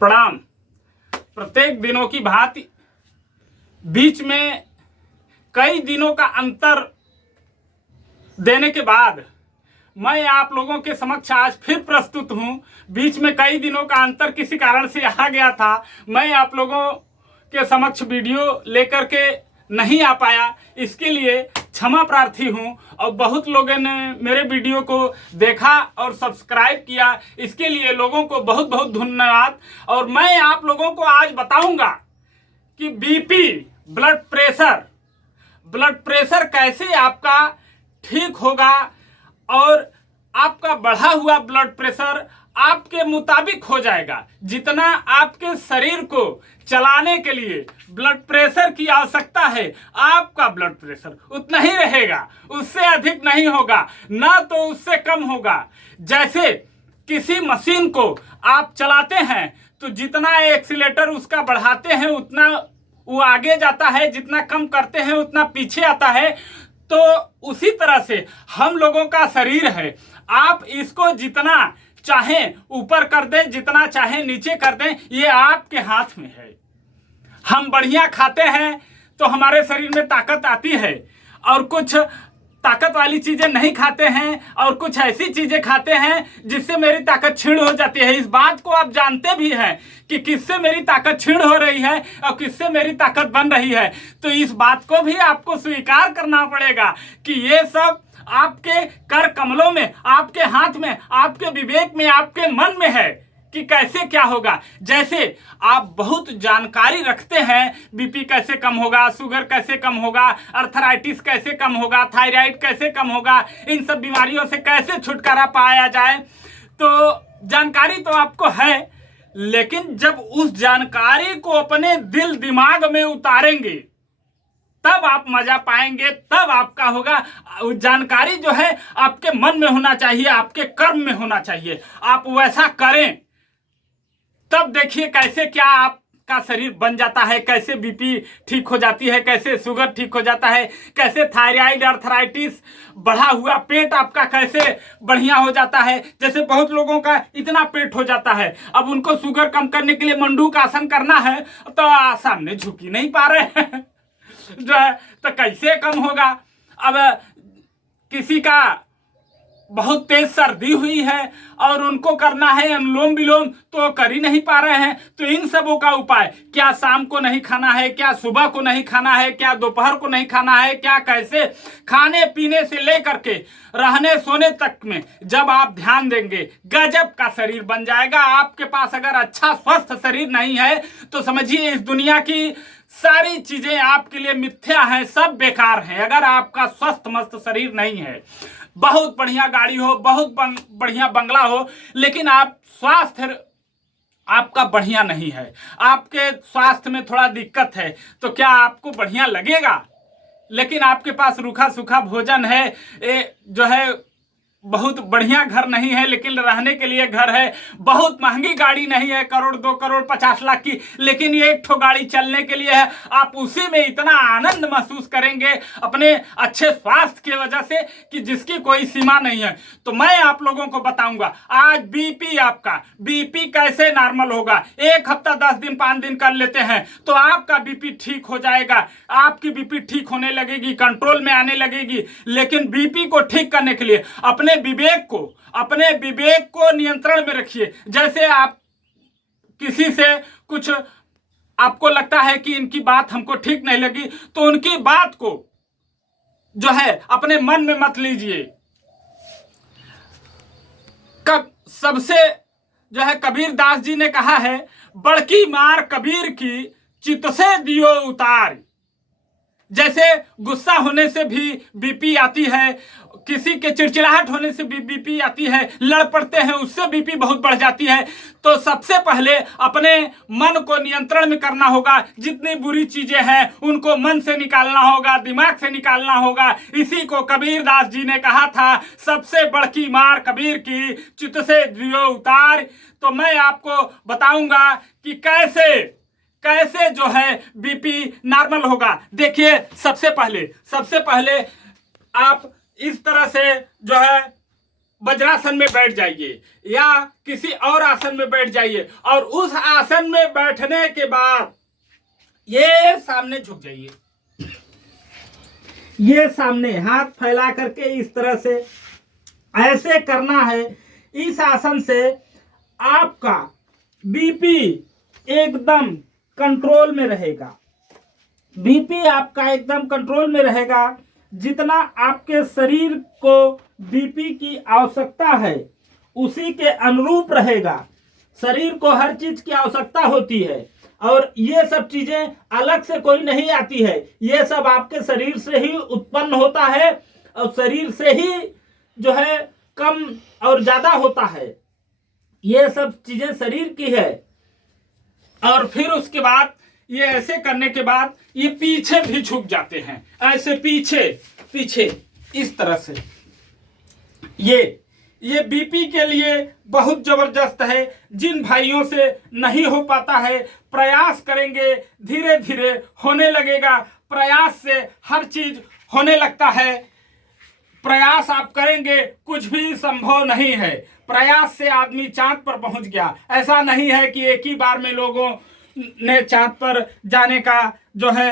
प्रणाम। प्रत्येक दिनों की भांति बीच में कई दिनों का अंतर देने के बाद मैं आप लोगों के समक्ष आज फिर प्रस्तुत हूं। बीच में कई दिनों का अंतर किसी कारण से आ गया था, मैं आप लोगों के समक्ष वीडियो लेकर के नहीं आ पाया, इसके लिए क्षमा प्रार्थी हूं। और बहुत लोगों ने मेरे वीडियो को देखा और सब्सक्राइब किया, इसके लिए लोगों को बहुत बहुत धन्यवाद। और मैं आप लोगों को आज बताऊंगा कि बीपी ब्लड प्रेशर कैसे आपका ठीक होगा और आपका बढ़ा हुआ ब्लड प्रेशर आपके मुताबिक हो जाएगा। जितना आपके शरीर को चलाने के लिए ब्लड प्रेशर की आवश्यकता है, आपका ब्लड प्रेशर उतना ही रहेगा, उससे अधिक नहीं होगा, ना तो उससे कम होगा। जैसे किसी मशीन को आप चलाते हैं तो जितना एक्सीलेटर उसका बढ़ाते हैं उतना वो आगे जाता है, जितना कम करते हैं उतना पीछे आता है। तो उसी तरह से हम लोगों का शरीर है, आप इसको जितना चाहें ऊपर कर दें, जितना चाहें नीचे कर दें, ये आपके हाथ में है। हम बढ़िया खाते हैं तो हमारे शरीर में ताकत आती है, और कुछ ताकत वाली चीजें नहीं खाते हैं और कुछ ऐसी चीजें खाते हैं जिससे मेरी ताकत क्षीण हो जाती है। इस बात को आप जानते भी हैं कि किससे मेरी ताकत क्षीण हो रही है और किससे मेरी ताकत बन रही है। तो इस बात को भी आपको स्वीकार करना पड़ेगा कि ये सब आपके कर कमलों में, आपके हाथ में, आपके विवेक में, आपके मन में है कि कैसे क्या होगा। जैसे आप बहुत जानकारी रखते हैं, बीपी कैसे कम होगा, शुगर कैसे कम होगा, अर्थराइटिस कैसे कम होगा, थायराइड कैसे कम होगा, इन सब बीमारियों से कैसे छुटकारा पाया जाए, तो जानकारी तो आपको है। लेकिन जब उस जानकारी को अपने दिल दिमाग में उतारेंगे तब आप मजा पाएंगे, तब आपका होगा। जानकारी जो है आपके मन में होना चाहिए, आपके कर्म में होना चाहिए। आप वैसा करें तब देखिए कैसे क्या आपका शरीर बन जाता है, कैसे बीपी ठीक हो जाती है, कैसे शुगर ठीक हो जाता है, कैसे थायराइड, अर्थराइटिस, बढ़ा हुआ पेट आपका कैसे बढ़िया हो जाता है। जैसे बहुत लोगों का इतना पेट हो जाता है, अब उनको शुगर कम करने के लिए मंडूक आसन करना है तो सामने झुक ही नहीं पा रहे हैं जो है, तो कैसे कम होगा। अब किसी का बहुत तेज सर्दी हुई है और उनको करना है अनुलोम विलोम, तो कर ही नहीं पा रहे हैं। तो इन सबों का उपाय क्या शाम को नहीं खाना है, क्या सुबह को नहीं खाना है, क्या दोपहर को नहीं खाना है, क्या कैसे खाने पीने से लेकर के रहने सोने तक में जब आप ध्यान देंगे, गजब का शरीर बन जाएगा। आपके पास अगर अच्छा स्वस्थ शरीर नहीं है तो समझिए इस दुनिया की सारी चीजें आपके लिए मिथ्या हैं, सब बेकार हैं। अगर आपका स्वस्थ मस्त शरीर नहीं है, बहुत बढ़िया गाड़ी हो, बहुत बढ़िया बंगला हो, लेकिन आप स्वास्थ्य आपका बढ़िया नहीं है, आपके स्वास्थ्य में थोड़ा दिक्कत है, तो क्या आपको बढ़िया लगेगा? लेकिन आपके पास रूखा सूखा भोजन है, जो है बहुत बढ़िया घर नहीं है लेकिन रहने के लिए घर है, बहुत महंगी गाड़ी नहीं है, करोड़ 2 करोड़ 50 लाख की, लेकिन ये एक ठो गाड़ी चलने के लिए है, आप उसी में इतना आनंद महसूस करेंगे अपने अच्छे स्वास्थ्य की वजह से कि जिसकी कोई सीमा नहीं है। तो मैं आप लोगों को बताऊंगा आज बीपी, आपका बीपी कैसे नॉर्मल होगा। 1 हफ्ता 10 दिन 5 दिन कर लेते हैं तो आपका बीपी ठीक हो जाएगा, आपकी बीपी ठीक होने लगेगी, कंट्रोल में आने लगेगी। लेकिन बीपी को ठीक करने के लिए अपने विवेक को नियंत्रण में रखिए। जैसे आप किसी से कुछ आपको लगता है कि इनकी बात हमको ठीक नहीं लगी, तो उनकी बात को जो है अपने मन में मत लीजिए। सबसे जो है कबीर दास जी ने कहा है, बड़की मार कबीर की चित से दियो उतार। जैसे गुस्सा होने से भी बीपी आती है, किसी के चिड़चिड़ाहट होने से भी बीपी आती है, लड़ पड़ते हैं उससे बीपी बहुत बढ़ जाती है। तो सबसे पहले अपने मन को नियंत्रण में करना होगा। जितनी बुरी चीजें हैं उनको मन से निकालना होगा, दिमाग से निकालना होगा। इसी को कबीर दास जी ने कहा था, सबसे बड़की मार कबीर की चित से दियो उतार। तो मैं आपको बताऊंगा कि कैसे जो है बीपी नॉर्मल होगा। देखिए सबसे पहले आप इस तरह से जो है वज्रासन में बैठ जाइए या किसी और आसन में बैठ जाइए और उस आसन में बैठने के बाद ये सामने झुक जाइए, ये सामने हाथ फैला करके इस तरह से ऐसे करना है। इस आसन से आपका बीपी एकदम कंट्रोल में रहेगा, बीपी आपका एकदम कंट्रोल में रहेगा। जितना आपके शरीर को बीपी की आवश्यकता है उसी के अनुरूप रहेगा। शरीर को हर चीज की आवश्यकता होती है और ये सब चीजें अलग से कोई नहीं आती है, ये सब आपके शरीर से ही उत्पन्न होता है और शरीर से ही जो है कम और ज्यादा होता है। ये सब चीजें शरीर की है। और फिर उसके बाद ये ऐसे करने के बाद ये पीछे भी झुक जाते हैं, ऐसे पीछे पीछे इस तरह से। ये बीपी के लिए बहुत जबरदस्त है। जिन भाइयों से नहीं हो पाता है प्रयास करेंगे, धीरे धीरे होने लगेगा। प्रयास से हर चीज होने लगता है। प्रयास आप करेंगे कुछ भी संभव नहीं है। प्रयास से आदमी चांद पर पहुंच गया। ऐसा नहीं है कि एक ही बार में लोगों ने चांद पर जाने का जो है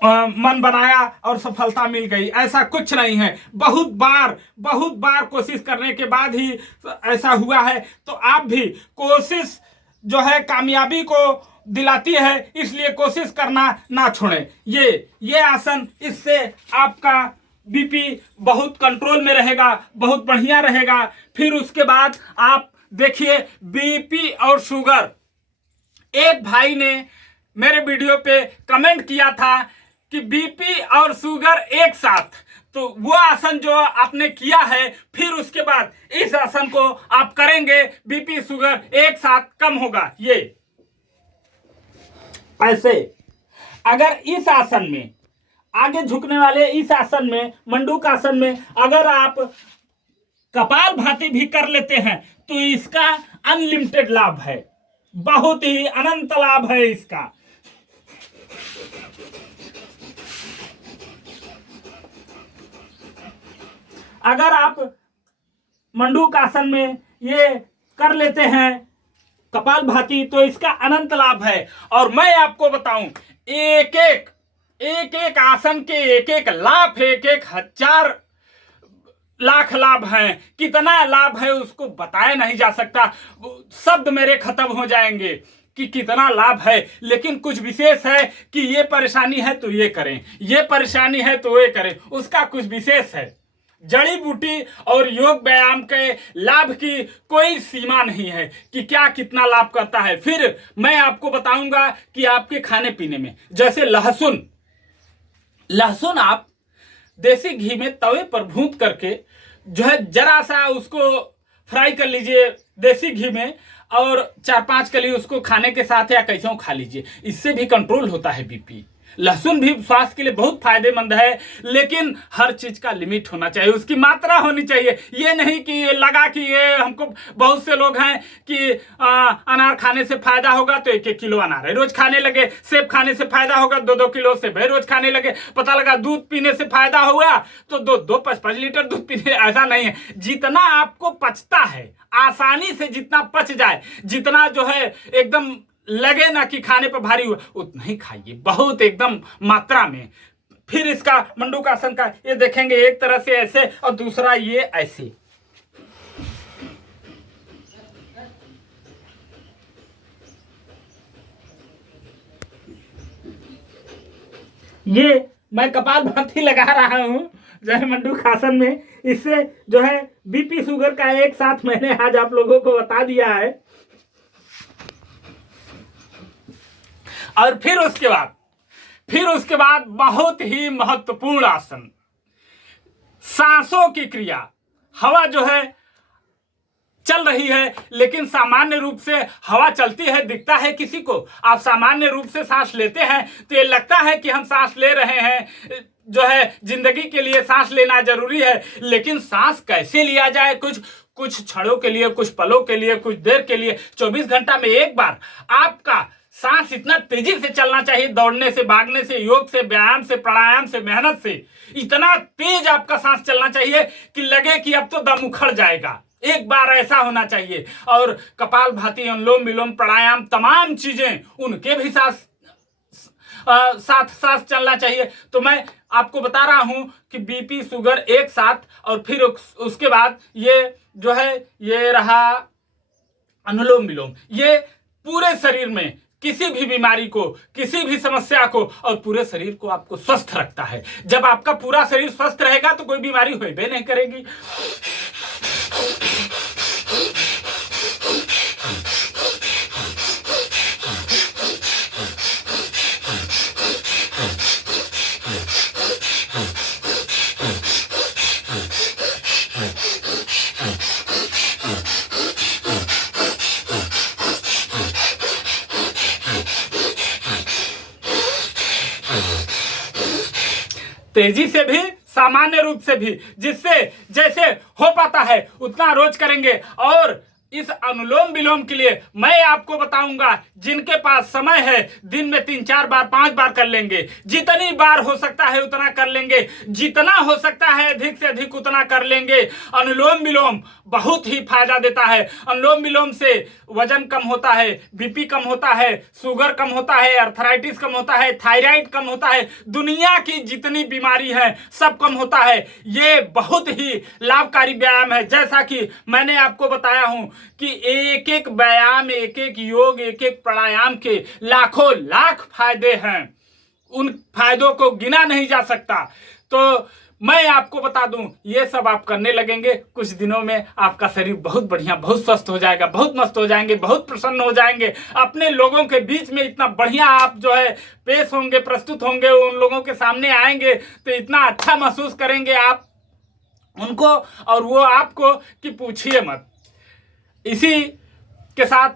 मन बनाया और सफलता मिल गई, ऐसा कुछ नहीं है। बहुत बार कोशिश करने के बाद ही ऐसा हुआ है। तो आप भी कोशिश जो है कामयाबी को दिलाती है, इसलिए कोशिश करना ना छोड़ें। ये आसन, इससे आपका बीपी बहुत कंट्रोल में रहेगा, बहुत बढ़िया रहेगा। फिर उसके बाद आप देखिए बीपी और शुगर। एक भाई ने मेरे वीडियो पे कमेंट किया था कि बीपी और शुगर एक साथ, तो वो आसन जो आपने किया है फिर उसके बाद इस आसन को आप करेंगे, बीपी शुगर एक साथ कम होगा। ये ऐसे अगर इस आसन में आगे झुकने वाले इस आसन में, मंडूक आसन में अगर आप कपालभाति भी कर लेते हैं तो इसका अनलिमिटेड लाभ है, बहुत ही अनंत लाभ है इसका। अगर आप मंडूक आसन में ये कर लेते हैं कपालभाति तो इसका अनंत लाभ है। और मैं आपको बताऊं एक एक आसन के एक एक लाभ, एक एक हजार लाख लाभ हैं। कितना लाभ है उसको बताया नहीं जा सकता, शब्द मेरे खत्म हो जाएंगे कि कितना लाभ है। लेकिन कुछ विशेष है कि ये परेशानी है तो ये करें, ये परेशानी है तो ये करें, उसका कुछ विशेष है। जड़ी बूटी और योग व्यायाम के लाभ की कोई सीमा नहीं है कि क्या कितना लाभ करता है। फिर मैं आपको बताऊंगा कि आपके खाने पीने में, जैसे लहसुन आप देसी घी में तवे पर भून करके जो है जरा सा उसको फ्राई कर लीजिए देसी घी में, और 4-5 कली उसको खाने के साथ या कैसे खा लीजिए, इससे भी कंट्रोल होता है बीपी। लहसुन भी स्वास्थ्य के लिए बहुत फायदेमंद है, लेकिन हर चीज का लिमिट होना चाहिए, उसकी मात्रा होनी चाहिए। ये नहीं कि लगा कि ये हमको, बहुत से लोग हैं कि अनार खाने से फायदा होगा तो 1-1 किलो अनार रोज खाने लगे, सेब खाने से फायदा होगा 2-2 किलो सेब रोज खाने लगे। पता लगा दूध पीने से फायदा हुआ तो 2-5 लीटर दूध पीने। ऐसा नहीं है। जितना आपको पचता है, आसानी से जितना पच जाए, जितना जो है एकदम लगे ना कि खाने पर भारी हुआ, उतना ही खाइए, बहुत एकदम मात्रा में। फिर इसका मंडूक आसन का ये देखेंगे, एक तरह से ऐसे और दूसरा ये ऐसे। ये मैं कपालभाति लगा रहा हूं जो है मंडूक आसन में। इससे जो है बीपी शुगर का एक साथ मैंने आज आप लोगों को बता दिया है। और फिर उसके बाद बहुत ही महत्वपूर्ण आसन, सांसों की क्रिया। हवा जो है चल रही है, लेकिन सामान्य रूप से हवा चलती है, दिखता है किसी को। आप सामान्य रूप से सांस लेते हैं तो ये लगता है कि हम सांस ले रहे हैं, जो है जिंदगी के लिए सांस लेना जरूरी है। लेकिन सांस कैसे लिया जाए, कुछ क्षणों के लिए, कुछ पलों के लिए, कुछ देर के लिए, 24 घंटा में एक बार आपका सांस इतना तेजी से चलना चाहिए, दौड़ने से, भागने से, योग से, व्यायाम से, प्राणायाम से, मेहनत से इतना तेज आपका सांस चलना चाहिए कि लगे कि अब तो दम उखड़ जाएगा। एक बार ऐसा होना चाहिए। और कपालभाति, अनुलोम विलोम, प्राणायाम, तमाम चीजें उनके भी साथ साथ चलना चाहिए। तो मैं आपको बता रहा हूं कि बीपी, शुगर एक साथ, और फिर उसके बाद ये जो है ये रहा अनुलोम विलोम। ये पूरे शरीर में किसी भी बीमारी को, किसी भी समस्या को और पूरे शरीर को आपको स्वस्थ रखता है। जब आपका पूरा शरीर स्वस्थ रहेगा तो कोई बीमारी होबे नहीं करेगी। तेजी से भी, सामान्य रूप से भी, जिससे जैसे हो पाता है उतना रोज करेंगे। और इस अनुलोम विलोम के लिए मैं आपको बताऊंगा, जिनके पास समय है दिन में 3-4 बार, 5 बार कर लेंगे। जितनी बार हो सकता है उतना कर लेंगे, जितना हो सकता है अधिक से अधिक उतना कर लेंगे। अनुलोम विलोम बहुत ही फायदा देता है। अनुलोम विलोम से वजन कम होता है, बीपी कम होता है, शुगर कम होता है, अर्थराइटिस कम होता है, थायराइड कम होता है, दुनिया की जितनी बीमारी है सब कम होता है। ये बहुत ही लाभकारी व्यायाम है। जैसा कि मैंने आपको बताया हूं कि एक एक व्यायाम, एक एक योग, एक एक प्राणायाम के लाखों लाख फायदे हैं। उन फायदों को गिना नहीं जा सकता। तो मैं आपको बता दूं, ये सब आप करने लगेंगे, कुछ दिनों में आपका शरीर बहुत बढ़िया, बहुत स्वस्थ हो जाएगा, बहुत मस्त हो जाएंगे, बहुत प्रसन्न हो जाएंगे। अपने लोगों के बीच में इतना बढ़िया आप जो है पेश होंगे, प्रस्तुत होंगे, उन लोगों के सामने आएंगे तो इतना अच्छा महसूस करेंगे आप उनको और वो आपको कि पूछिए मत। इसी के साथ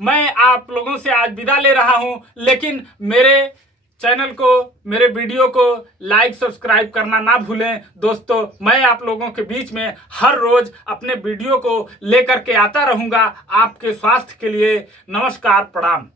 मैं आप लोगों से आज विदा ले रहा हूं, लेकिन मेरे चैनल को, मेरे वीडियो को लाइक, सब्सक्राइब करना ना भूलें। दोस्तों, मैं आप लोगों के बीच में हर रोज अपने वीडियो को लेकर के आता रहूंगा आपके स्वास्थ्य के लिए। नमस्कार, प्रणाम।